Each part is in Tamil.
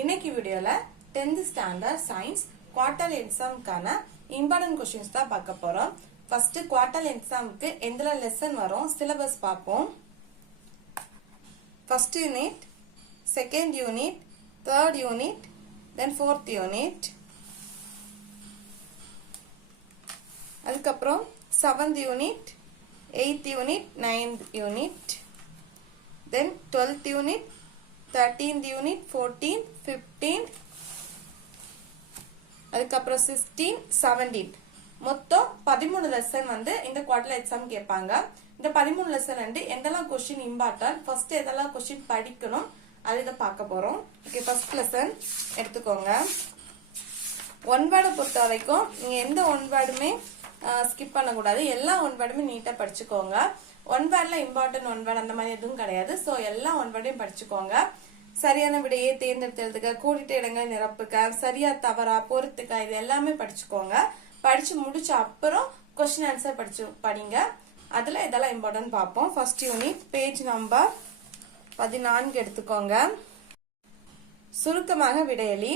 இன்னைக்கு வீடியோல 10th ஸ்டாண்டர்ட் சயின்ஸ் குவார்டர்லி எக்ஸாம்க்கான இம்பார்ட்டன்ட் क्वेश्चंस தான் பார்க்க போறோம். ஃபர்ஸ்ட் குவார்டர்லி எக்ஸாம்க்கு எந்தெல்லாம் லெசன் வரும் சிலபஸ் பார்ப்போம். First unit, second unit, third unit, then fourth unit, அதுக்கப்புறம் 7th unit, 8th unit, 9th unit, then 12th unit, 13th unit, 14th, 15th, அதுக்கப்புறம் 16, 17 மொத்தம் 13 லெசன் வந்து இந்த குவார்டர்லி எக்ஸாம் கேட்பாங்க. இந்த 13 லெசன் வந்து எதெல்லாம் क्वेश्चन இம்பார்ட்டன்ட், ஃபர்ஸ்ட் எதெல்லாம் क्वेश्चन படிக்கணும் அது இத பார்க்க போறோம். ஓகே, ஃபர்ஸ்ட் லெசன் எடுத்துக்கோங்க. ஒன் வேர்டை பொறுத்த வரைக்கும் நீங்க எந்த ஒன் வேர்டுமே ஸ்கிப் பண்ண கூடாது. எல்லா ஒன் வேர்டுமே நீட்டா படிச்சுக்கோங்க. ஒன் வேர்ட்ல இம்பார்ட்டன்ட் ஒன் வேர்ட் அந்த மாதிரி எதுவும் கிடையாது. சோ எல்லா ஒன் வேர்டையும் படிச்சுக்கோங்க. சரியான விடையை தேர்ந்தெடுத்துக்க, கூடிட்ட இடங்களை நிரப்புக்க, சரியா தவறா பொறுத்துக்க, இது எல்லாமே படிச்சுக்கோங்க. படிச்சு முடிச்ச அப்புறம் क्वेश्चन ஆன்சர் படிங்க. அதுல இதெல்லாம் இம்பார்ட்டன்ட் பார்ப்போம். ஃபர்ஸ்ட் யூனிட் பேஜ் நம்பர் 14 எடுத்துக்கோங்க. சுருக்கமாக விடையளி.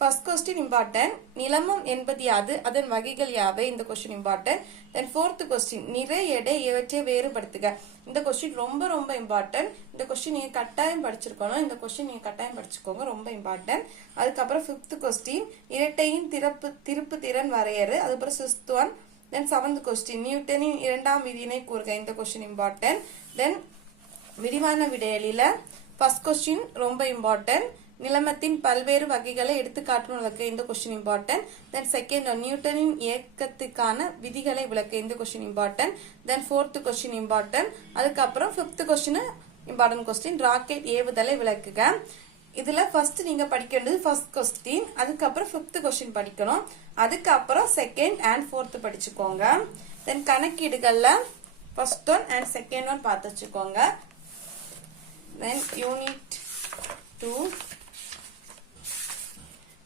First question important. நிலமம் என்பது யாது, அதன் வகைகள் யாவை, இந்த question important. Then fourth question நிறை எடை இவற்றை வேறுபடுத்துக. இந்த क्वेश्चन ரொம்ப ரொம்ப இம்பார்ட்டன்ட். இந்த क्वेश्चन நீங்க கட்டாயம் படிச்சிருக்கணும். இந்த क्वेश्चन நீங்க கட்டாயம் படிச்சுக்கோங்க, ரொம்ப இம்பார்ட்டன்ட். அதுக்கப்புறம் ஃபிஃப்த் क्वेश्चन இரட்டையின் திருப்பு திறன் வரையறு. அதுக்கப்புறம் சிக்ஸ்த் ஒன். தென் 7th क्वेश्चन நியூட்டனின் இரண்டாம் விதியினை கூறுக. இந்த क्वेश्चन இம்பார்ட்டன்ட். தென் விரிவான விடையலில ஃபர்ஸ்ட் क्वेश्चन ரொம்ப இம்பார்ட்டன்ட். நிலமத்தின் பல்வேறு வகைகளை எடுத்துக்காட்டணும் விளக்க. இந்த question important. Then second one நியூட்டனின் இயக்கத்துக்கான விதிகளை விளக்க. இந்த question important. Then fourth question important. அதுக்கப்புறம் fifth question important question rocket ஏவுதலை விளக்குக. இதுல ஃபர்ஸ்ட் நீங்க படிக்க வேண்டியது ஃபர்ஸ்ட் क्वेश्चन, அதுக்கப்புறம் ஃபிஃப்த் क्वेश्चन படிக்கணும். அதுக்கப்புறம் செகண்ட் அண்ட் ஃபோர்த் படிச்சுக்கோங்க. தென் கணக்கீடுகள்ல first one and second one பார்த்து வச்சுக்கோங்க. தென் யூனிட் 2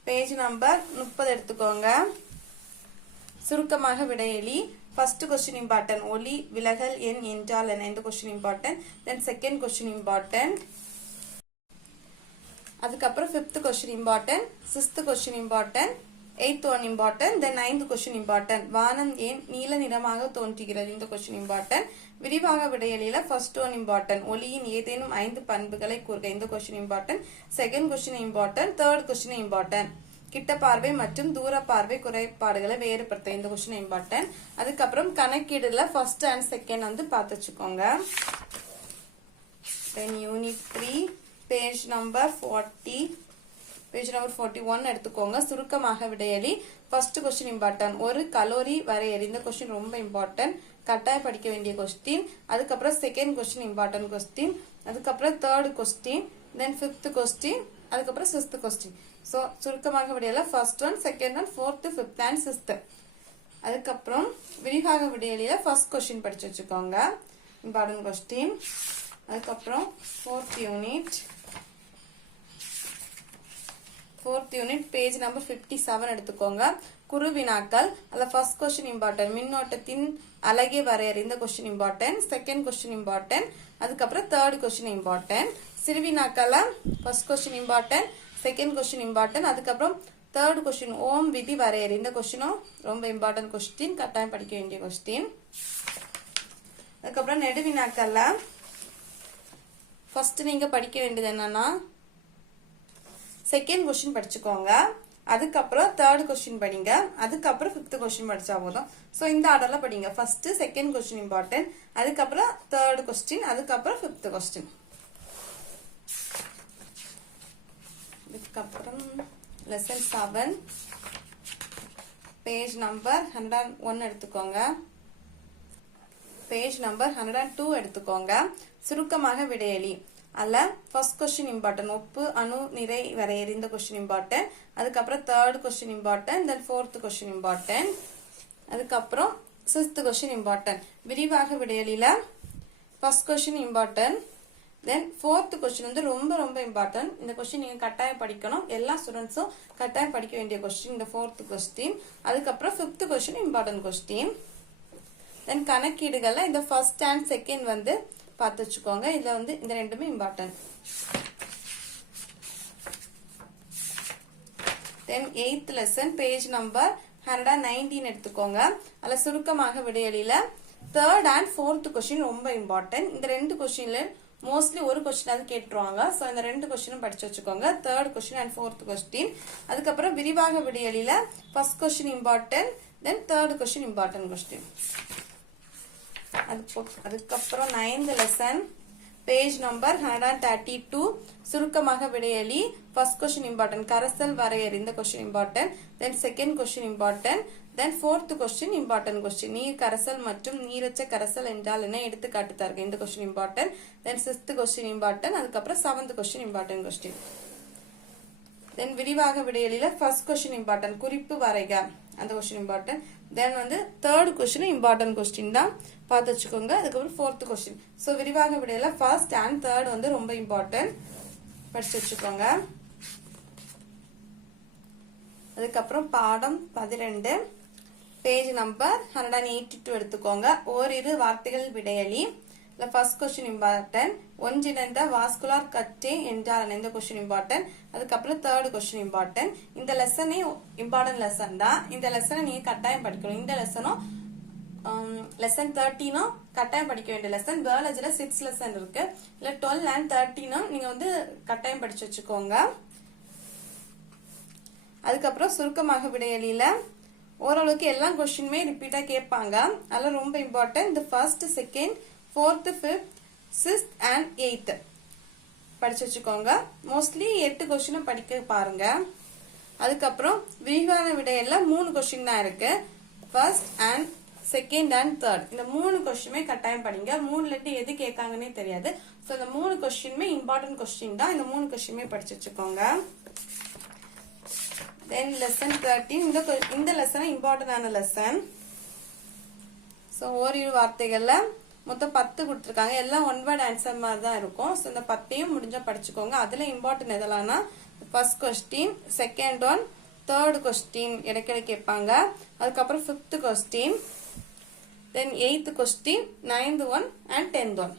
பேஜ் நம்பர் 30 எடுத்துக்கோங்க. சுருக்கமாக விடையளி. First question important. ஒளி விலகல் எண் என்றால் என்ன, இந்த question important. Then second question important. அதுக்கப்புறம் fifth question important. Sixth question important. 8th one important. Then 9th question important. வானம் ஏன் நீல நிறமாக தோன்றுகிறது, இந்த क्वेश्चन இம்பார்ட்டன்ட். விரிவாக விடையலில ஃபர்ஸ்ட் ஒன் இம்பார்ட்டன்ட். ஒளியின் ஏதேனும் 5 பண்புகளை கூறுக. இந்த question important. Second question important. Third question important. கிட்ட பார்வை மற்றும் தூர பார்வை குறைபாடுகளை வேறுபடுத்த. இந்த क्वेश्चन இம்பார்ட்டன்ட். அதுக்கப்புறம் கணக்கீடுல ஃபர்ஸ்ட் அண்ட் செகண்ட் வந்து பார்த்து வச்சுக்கோங்க. Then unit 3 page number 40 page number 41 எடுத்துக்கோங்க. சுருக்கமாக விடையளி. First question important. ஒரு கலோரி வரையறை. இந்த क्वेश्चन ரொம்ப இம்பார்ட்டன்ட், கட்டாய படிக்க வேண்டிய क्वेश्चन. அதுக்கப்புறம் செகண்ட் क्वेश्चन இம்பார்ட்டன்ட் क्वेश्चन. அதுக்கப்புறம் third question, then fifth question, அதுக்கப்புறம் சிக்ஸ்த் क्वेश्चन. சோ சுருக்கமாக விடையல first one, second one, fourth, fifth and sixth. அதுக்கப்புறம் விரிவாக விடையலில ஃபர்ஸ்ட் क्वेश्चन படிச்சு வச்சுக்கோங்க, இம்பார்ட்டன்ட் क्वेश्चन. அதுக்கப்புறம் ஃபோர்த் யூனிட் பேஜ் நம்பர் 57 எடுத்துக்கோங்க. குறுவினாக்கள். அதுல ஃபர்ஸ்ட் क्वेश्चन இம்பார்ட்டன்ட். மின்னோட்டத்தின் அலகை வரையறை. இந்த question important. Second question important. அதுக்கப்புறம் தேர்ட் क्वेश्चन இம்பார்ட்டன்ட். சிறுவினாக்கள்ல first question important, second question important. அதுக்கப்புறம் தேர்ட் क्वेश्चन ஓம் விதி வரையறை. இந்த क्वेश्चन ரொம்ப இம்பார்ட்டன்ட் क्वेश्चन, கட்டாயம் படிக்க வேண்டிய क्वेश्चन. அதுக்கப்புறம் நெடுவினாக்கள்ல ஃபர்ஸ்ட் நீங்க படிக்க வேண்டியது என்னன்னா செகண்ட் क्वेश्चन படிச்சுக்கோங்க. அதுக்கப்புறம் தேர்ட் क्वेश्चन படிங்க. அதுக்கப்புறம் ஃபிஃப்த் क्वेश्चन படிச்சா போதும். சோ இந்த ஆர்டர்ல படிங்க. ஃபர்ஸ்ட் செகண்ட் क्वेश्चन இம்பார்ட்டன்ட், அதுக்கப்புறம் தேர்ட் क्वेश्चन, அதுக்கப்புறம் ஃபிஃப்த் क्वेश्चन. அதுக்கப்புறம் லெசன் 7 பேஜ் நம்பர் 101 எடுத்துக்கோங்க. பேஜ் நம்பர் 102 எடுத்துக்கோங்க. சுருக்கமாக விடையளி. அல்ல ஃபர்ஸ்ட் क्वेश्चन இம்பார்ட்டன்ட். ஒப்பு அணு நிறை வரையறை. இந்த क्वेश्चन இம்பார்ட்டன்ட். அதுக்கப்புறம் third question important. Then fourth question important. அதுக்கப்புறம் சிக்ஸ்த் क्वेश्चन இம்பார்ட்டன்ட். விரிவாக விடையலில first question important. Then fourth question வந்து ரொம்ப ரொம்ப இம்பார்ட்டன்ட். இந்த क्वेश्चन நீங்க கட்டாயம் படிக்கணும். எல்லா ஸ்டூடெண்ட்ஸும் கட்டாயம் படிக்க வேண்டிய क्वेश्चन இந்த ஃபோர்த் क्वेश्चन. அதுக்கப்புறம் ஃபிஃப்த் क्वेश्चन இம்பார்ட்டன்ட் क्वेश्चन. தென் கணக்கீடுகள்ல இந்த ஃபர்ஸ்ட் அண்ட் செகண்ட் வந்து பார்த்து வச்சுக்கோங்க. இதுல வந்து இந்த ரெண்டுமே இம்பார்ட்டன்ட். தென் 8th லெசன் பேஜ் நம்பர் 119 எடுத்துக்கோங்க. அதில் சுருக்கமாக விடையலில தேர்ட் அண்ட் ஃபோர்த் கொஸ்டின் ரொம்ப இம்பார்ட்டன்ட். இந்த ரெண்டு கொஸ்டின்ல மோஸ்ட்லி ஒரு கொஸ்டினாவது கேட்டுருவாங்க. ஸோ இந்த ரெண்டு கொஸ்டினும் படிச்சு வச்சுக்கோங்க, third question and fourth question. அதுக்கப்புறம் விரிவாக விடையலில first question important, then third question important question. அதுக்கப்புறம் 9th லெசன் பேஜ் நம்பர் 132 சுருக்கமாக விடையலி ஃபர்ஸ்ட் கொஸ்டின் இம்பார்ட்டன்ட், கரைசல் வரையறு இந்த question important, then second question important, then fourth question important question. நீர் கரைசல் மற்றும் நீரச்ச கரைசல் என்றால் என்ன எடுத்துக்காட்டு தருக இந்த கொஸ்டின் இம்பார்ட்டன்ட், தென் 6th கொஸ்டின் இம்பார்ட்டன்ட், அதுக்கப்புறம் 7th question important question. Then விரிவாக விடையலில ஃபர்ஸ்ட் கொஸ்டின் இம்பார்ட்டன்ட், குறிப்பு வரைக அந்த question important. Then third question important question தான் பார்த்து வச்சுக்கோங்க. அதுக்கப்புறம் ஃபோர்த் கொஸ்டின். ஸோ விரிவாக விடையில ஃபர்ஸ்ட் அண்ட் தேர்ட் ரொம்ப இம்பார்ட்டன்ட், படிச்சு வச்சுக்கோங்க. அதுக்கப்புறம் பாடம் 12 பேஜ் நம்பர் 182 எடுத்துக்கோங்க. ஓரிரு வார்த்தைகள் விடையலி. ஃபர்ஸ்ட் கொஸ்டின் இம்பார்ட்டன்ட், ஒன்றிணைந்த வாஸ்குலார் கட்டே என்றால் இந்த கொஸ்டின் இம்பார்ட்டன்ட். அதுக்கப்புறம் தேர்ட் கொஸ்டின் இம்பார்ட்டன்ட். இந்த லெசனே இம்பார்ட்டன்ட் லெசன் தான். இந்த லெசனை நீங்க கட்டாயம் படிக்கணும். இந்த லெசனும் லெசன் 13 கட்டாயம் படிக்க வேண்டிய லெசன். பயாலஜில 6 லெசன் இருக்கு. இல்ல 12 and 13 நீங்க கட்டாயம் படிச்சு வச்சுக்கோங்க. அதுக்கப்புறம் சுருக்கமாக விடையலில ஓரளவுக்கு எல்லா கொஸ்டினுமே ரிப்பீட்டா கேட்பாங்க. அதெல்லாம் ரொம்ப இம்பார்ட்டன்ட். இந்த first, second, 4th, 5th, 6th and 8th படிச்சு வச்சுக்கோங்க. மோஸ்ட்லி 8 கொஸ்டினும் படிக்க பாருங்க. அதுக்கப்புறம் விரிவான விடையில 3 கொஸ்டின் தான் இருக்கு. First and second and third இந்த 3 கொஸ்டினுமே கட்டாயம் படிங்க. 3ல இருந்து எது கேட்காங்கன்னே தெரியாது. ஸோ இந்த 3 கொஸ்டினுமே இம்பார்ட்டன்ட் கொஸ்டின் தான். இந்த 3 கொஸ்டினுமே படிச்சு வச்சுக்கோங்க. தென் லெசன் 13 இந்த லெசன் இம்பார்ட்டன்டான லெசன். ஸோ ஓரிரு வார்த்தைகள்ல மொத்தம் 10 கொடுத்துருக்காங்க. எல்லாம் ஒன் வேர்ட் ஆன்சர் மாதிரி தான் இருக்கும். ஸோ இந்த 10யும் முடிஞ்சா படிச்சுக்கோங்க. அதுல இம்பார்ட்டன்ட் எதெல்லாம்னா first question, second one, third question இடைக்கிட கேட்பாங்க. அதுக்கப்புறம் 5th question, then 8th question, 9th one and 10th one.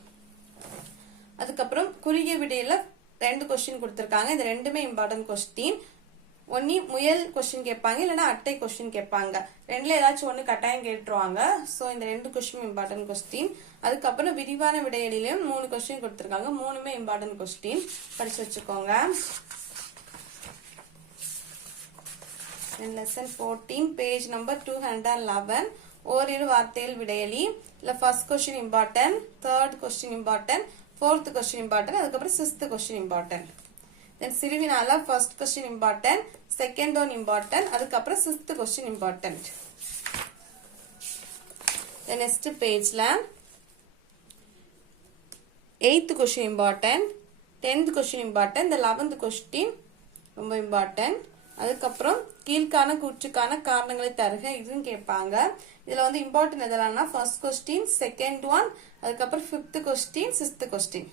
அதுக்கப்புறம் குறுகிய விடையில 2 கொஸ்டின் கொடுத்துருக்காங்க. இது ரெண்டுமே இம்பார்ட்டன்ட் கொஸ்டின். ஒன்னி முயல் கொஸ்டின் கேட்பாங்க, இல்லைன்னா அட்டை கொஸ்டின் கேட்பாங்க. ரெண்டுல ஏதாச்சும் ஒண்ணு கட்டாயம் கேட்டுருவாங்க. ஸோ இந்த 2 கொஸ்டின் இம்பார்ட்டன்ட் கொஸ்டின். அதுக்கப்புறம் விரிவான விடையிலையும் 3 கொஸ்டின் கொடுத்துருக்காங்க. 3மே இம்பார்ட்டன்ட் கொஸ்டின், படிச்சு வச்சுக்கோங்க. லெசன் 14 பேஜ் நம்பர் 211 ஓரிரு வார்த்தைகள் விடையலி. இல்ல first question important, third question important, fourth question important, அதுக்கப்புறம் 6th கொஸ்டின் இம்பார்ட்டன்ட். தென் சிறுவினால first question important, second one important, அதுக்கப்புறம் 6th question important. Then next பேஜ்ல 8th question important, 10th question important, இந்த 11th கொஸ்டின் ரொம்ப இம்பார்ட்டன்ட். அதுக்கப்புறம் கீழ்கான கூற்றுக்கான காரணங்களை தருக இதுவும் கேட்பாங்க. இதுல இம்பார்ட்டன்ட் எதெல்லாம்னா ஃபர்ஸ்ட் கொஸ்டின், செகண்ட் ஒன், அதுக்கப்புறம் 5th question, 6th question.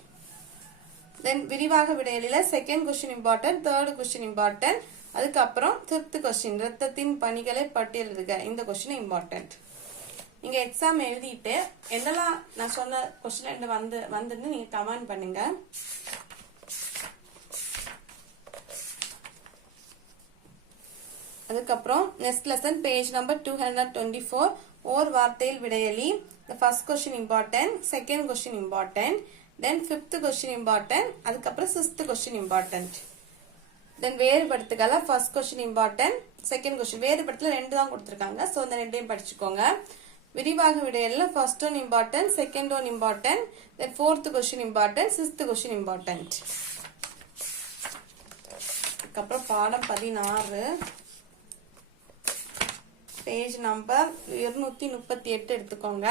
Then விரிவாக விடையலில second question important, third question important, அதுக்கப்புறம் 5th கொஸ்டின் இரத்தத்தின் பணிகளை பட்டியலிடுக இந்த கொஸ்டின் இம்பார்ட்டன்ட். நீங்க எக்ஸாம் எழுதிட்டு எதெல்லாம் நான் சொன்ன கொஸ்டின் வந்துன்னு நீங்க கமெண்ட் பண்ணுங்க. அதுக்கப்புறம் நெக்ஸ்ட் லெசன் பேஜ் நம்பர் 224 ஓர் வார்த்தையில் விடையலி. First question important, second question important, then 5th question important, அதுக்கப்புறம் 6th கொஸ்டின் இம்பார்ட்டன்ட். தென் வேறுபடுத்துக்கள first question important, second question வேறுபடுத்தல 2 தான் கொடுத்துருக்காங்க. ஸோ இந்த 2யும் படிச்சுக்கோங்க. விரிவாக விடையல்ல first one important, second one important, then 4th question important, 6th question important. அதுக்கப்புறம் பாடம் 16 பேஜ் நம்பர் 238 எடுத்துக்கோங்க.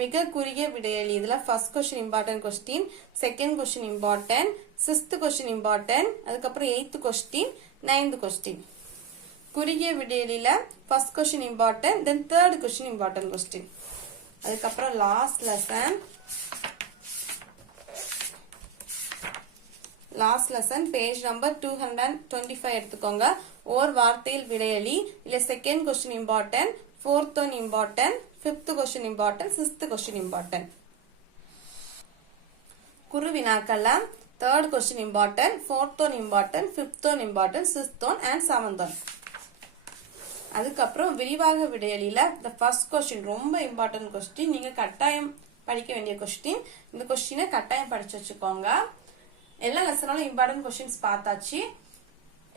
மிக குறுகிய விடையலி. இதுல first question important question, second question important, 6th question important, அதுக்கப்புறம் 8th கொஸ்டின், 9th கொஸ்டின். குறுகிய விடையலில first question important, then third question important question. அதுக்கப்புறம் லாஸ்ட் லெசன் பேஜ் நம்பர் 225 எடுத்துக்கோங்க. ஓர் வார்த்தையில் விடையலி. இல்ல second question important, fourth one important, 5th question important, 6th question important. குறு வினாக்கள்ல third question important, fourth one important, 5th one important, 6th one and 7th one. அதுக்கப்புறம் விரிவாக விடையலில the first question ரொம்ப இம்பார்ட்டன்ட் கொஸ்டின். நீங்க கட்டாயம் படிக்க வேண்டிய கொஸ்டின். இந்த கொஸ்டினை கட்டாயம் படிச்சு வச்சுக்கோங்க. எல்லா லெசனாலும் இம்பார்ட்டன்ட் கொஸ்டின்ஸ் பார்த்தாச்சு.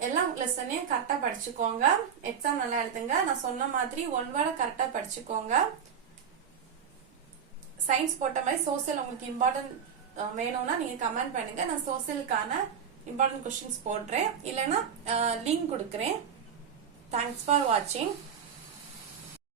எல்லா லெசனையும் கரெக்டா படிச்சுக்கோங்க. எக்ஸாம் நல்லா எழுதுங்க. நான் சொன்ன மாதிரி ஒன் வேர்டை கரெக்டா படிச்சுக்கோங்க. சயின்ஸ் போட்ட மாதிரி சோசியல் உங்களுக்கு இம்பார்ட்டன்ட் வேணும்னா நீங்க கமெண்ட் பண்ணுங்க. நான் சோசியலுக்கான இம்பார்ட்டன்ட் கொஸ்டின்ஸ் போடுறேன், இல்லைன்னா லிங்க் கொடுக்குறேன். தேங்க்ஸ் ஃபார் வாட்சிங்.